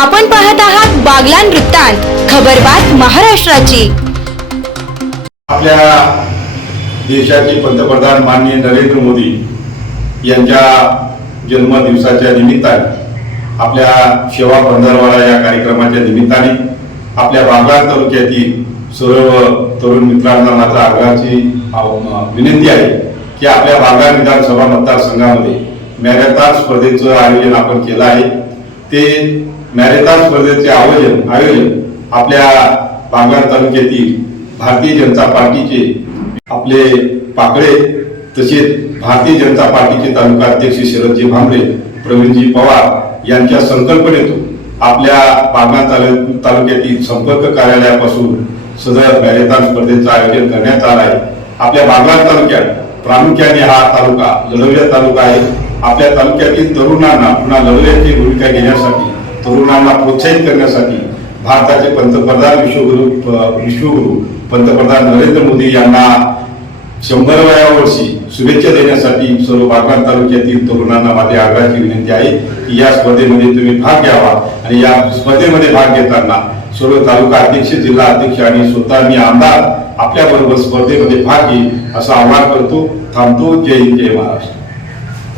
आपण पाहत आहात बागलान वृत्तांत खबरबात महाराष्ट्राची. आपल्या देशाचे पंतप्रधान माननीय नरेंद्र मोदी यांच्या जन्मदिवसाच्या निमित्ताने आपल्या सेवा पंधरवाडा या कार्यक्रमाच्या निमित्ताने आपल्या बागलान तालुक्यातील सर्व तरुण मित्रांना माझा आग्रहाची विनंती आहे की आपल्या बागलान विधानसभा मतदारसंघामध्ये मॅरेथॉन स्पर्धेचं आयोजन आपण केलं आहे. ते मॅरेथॉन स्पर्धेचे आयोजन आयोजन आपल्या बागलाण तालुक्यातील भारतीय जनता पार्टीचे आपले पाकळे तसेच भारतीय जनता पार्टीचे तालुका अध्यक्ष शरदजी भांबरे प्रवीणजी पवार यांच्या संकल्पनेतून आपल्या बागलाण तालु तालुक्यातील संपर्क कार्यालयापासून सदर मॅरेथॉन स्पर्धेचं आयोजन करण्यात आलं आहे. आपल्या बागलाण तालुक्यात प्रामुख्याने हा तालुका लढवया तालुका आहे. आपल्या तालुक्यातील तरुणांना पुन्हा लढवयाची भूमिका घेण्यासाठी तरुणांना प्रोत्साहित करण्यासाठी भारताचे पंतप्रधान विश्वगुरु विश्वगुरु पंतप्रधान नरेंद्र मोदी यांना शंभरव्या वर्षी शुभेच्छा देण्यासाठी सर्व बागलाण तालुक्यातील तरुणांना माझी आग्रहाची विनंती आहे की या स्पर्धेमध्ये तुम्ही भाग घ्यावा आणि या स्पर्धेमध्ये भाग घेताना सर्व तालुका अध्यक्ष जिल्हा अध्यक्ष आणि स्वतः मी आमदार आपल्याबरोबर स्पर्धेमध्ये भाग घेईल असं आवाहन करतो. थांबतो. जय हिंद जय महाराष्ट्र.